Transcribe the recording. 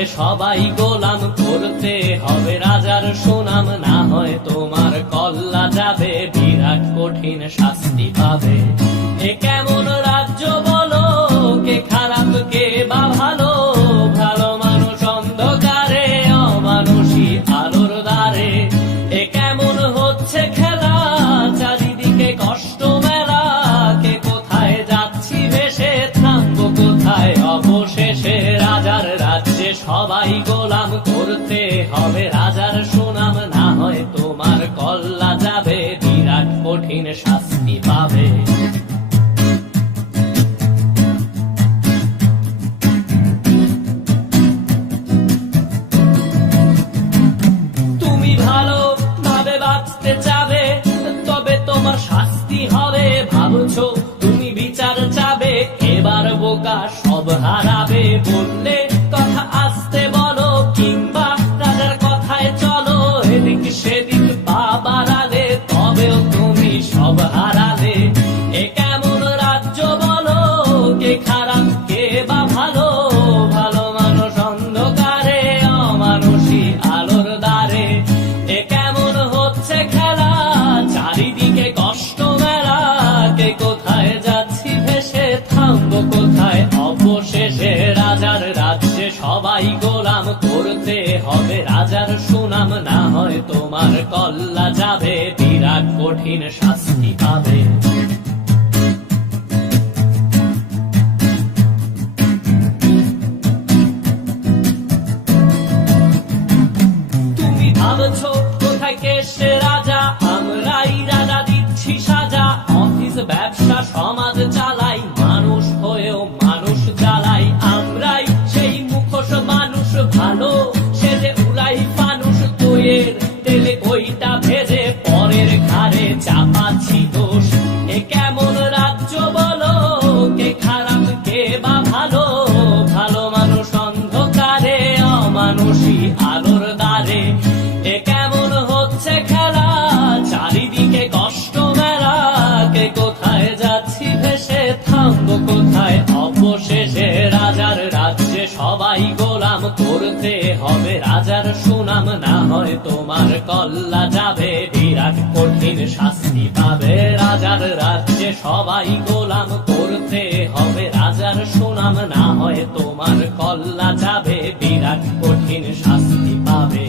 রাজ্যে সবাই গোলাম, করতে হবে রাজার সুনাম, না হয় তোমার কল্লা যাবে, বিরাট কঠিন শাস্তি পাবে। এ কেমন রাজ্য বলো, কে খারাপ কে বা ভালো, ভালো মানুষ অন্ধকারে, অমানুষী আলোর দ্বারে। এ কেমন হচ্ছে খেলা, চারিদিকে কষ্ট মেলা, কে কোথায় যাচ্ছি ভেসে, থামবো কোথায় অবশেষে। রাজার রাজ্যে সবাই গোলাম, করতে হবে রাজার সুনাম, না হয় তোমার কল্লা যাবে, বিরাট কঠিন শাস্তি পাবে। তুমি ভালো ভাবে বাঁচতে চাবে, তবে তোমার শাস্তি হবে। ভাবছো তুমি বিচার চাবে, এবার বোকা সব হারাবে। বললে কথা আসতে বলো, কিংবা রাজার কথায় চলো, এদিক সেদিক পা বাড়ালে, তবেও তুমি সব হারালে। এ কেমন রাজ্য বলো, কে খারাপ কে বা ভালো, ভালো মানুষ অন্ধকারে, অমানুষী আলোর দ্বারে। এ কেমন হচ্ছে খেলা, চারিদিকে কষ্ট মেলা, কে কোথায় যাচ্ছি ভেসে, থামবো কোথায় অবশেষে। রাজার রাজ্যে সবাই গোলাম, করতে হবে রাজার সুনাম, না হয় তোমার কল্লা যাবে, বিরাট কঠিন শাস্তি পাবে। তুমি ভাবছো কোথায় কে সে রাজা, আমরাই রাজা দিচ্ছি সাজা। অফিস ব্যবসা সমাজ চালাই, মানুষ হয়েও মানুষ জ্বালাই। আমরাই সেই মুখোশ মানুষ ভালো, সে যে উড়াই ফানুষ দইয়ের তেলে, ওইটা ভেজে পরের ঘাড়ে চাপাচ্ছি দোষ। এ কেমন রাজ্য বলো, কে খারাপ কে বা ভালো, ভালো মানুষ অন্ধকারে, অমানুষী আলোর দ্বারে। এ কেমন হচ্ছে খেলা, চারিদিকে কষ্ট মেলা, কে কোথায় যাচ্ছি ভেসে, থামবো কোথায় অবশেষে। রাজার রাজ্যে সবাই গোলাম, করতে হবে রাজার সুনাম, না হয় তোমার কল্লা যাবে, বিরাট কঠিন শাস্তি পাবে। রাজার রাজ্যে সবাই গোলাম, করতে হবে রাজার সুনাম, না হয় তোমার কল্লা যাবে, বিরাট কঠিন শাস্তি পাবে।